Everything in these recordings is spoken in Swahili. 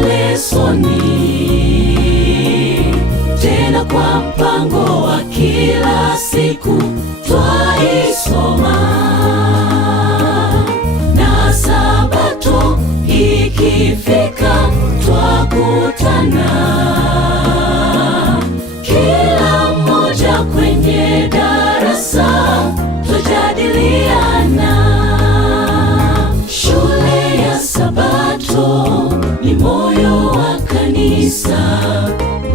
lesoni, tena kwa mpango wa kila siku twaisoma, na Sabato ikifika twakutana, kila mmoja kwenye darasa twajadiliana. Shule ya Sabato ni moyo wa kanisa,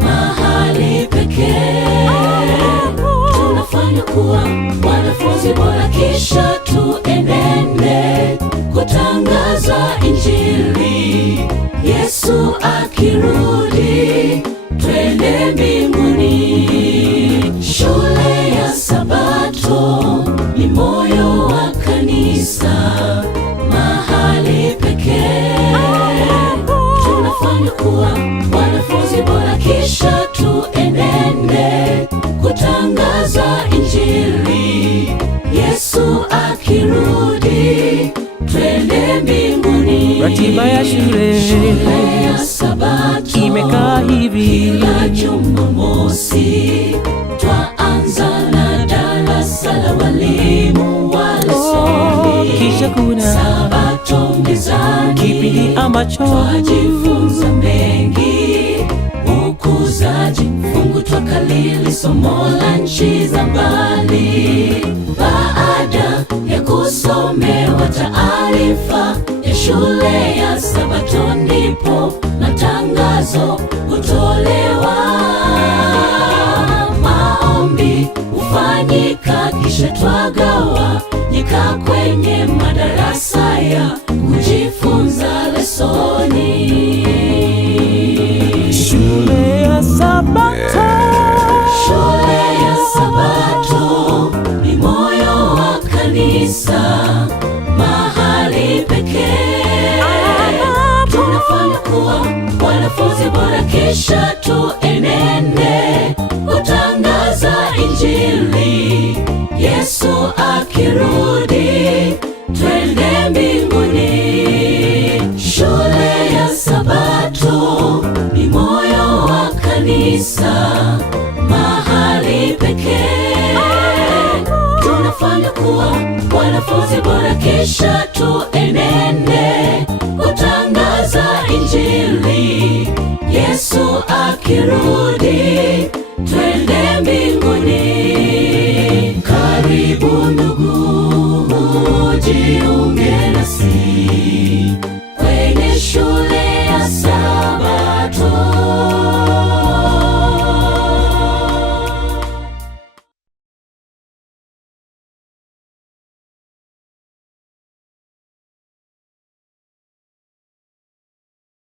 mahali pekee tunafanya kuwa wanafunzi bora, kisha tuenende kutangaza Injili. Yesu akirudi twende mbinguni. Shule ya Sabato ni moyo wa kanisa, mahali pekee tunafanya kuwa wanafunzi bora, kisha tuenende kutangaza Injili. Yesu akirudi twende mbinguni. Ratiba ya shule ya Sabato imekaa hivi: kila Jumamosi twaanza na darasa la walimu wa lesoni, kisha kuna Sabato mezani, kipindi ambacho twajifunza mengi, ukuzaji, fungu twakalili, somo la nchi za mbali. Baada ya kusomewa taarifa ya shule ya Sabato, ndipo matangazo hutolewa, maombi hufanyika, kisha twagawanyika kwenye madarasa ya kujifunza lesoni. shule ya Sabato, Shule ya Sabato ni moyo wa kanisa, mahali pekee tunafanya kuwa wanafunzi bora, kisha tuenende kutangaza Injili. Yesu akirudi twende mbinguni. Shule ya Sabato ni moyo wa kanisa, mahali pekee tunafanya kuwa wanafunzi bora, kisha tuenende kutangaza Injili. Yesu akirudi